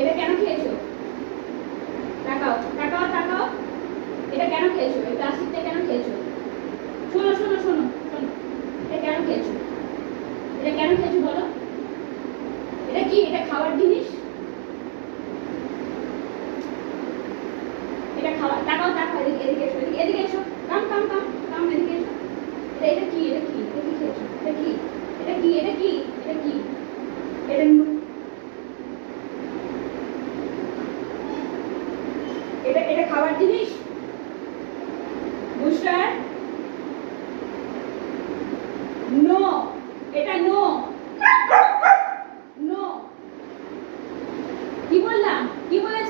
এটা কেন খেয়েছো? তাকাও তাকাও তাকাও। এটা কেন খেয়েছো? এই প্লাস্টিকটা কেন খেয়েছো? শোনো শোনো শোনো শোনো, এটা কেন খেয়েছো? এটা কেন খেয়েছো বলো? এটা কি? এটা খাওয়ার জিনিস? এটা খাওয়া? তাকাও তাকাও, এদিকে এদিকে এসো, এদিকে এদিকে এসো, কাম কাম কাম কাম, এদিকে এসো। এটা কি? এটা কি? এটা কি খেয়েছো? এটা কি? এটা কি? এটা কি? এটা কি? এটা এটা এটা খাবার জিনিস? বুস্টার, নো, এটা নো, নো। কি বললাম? কি বলেছি?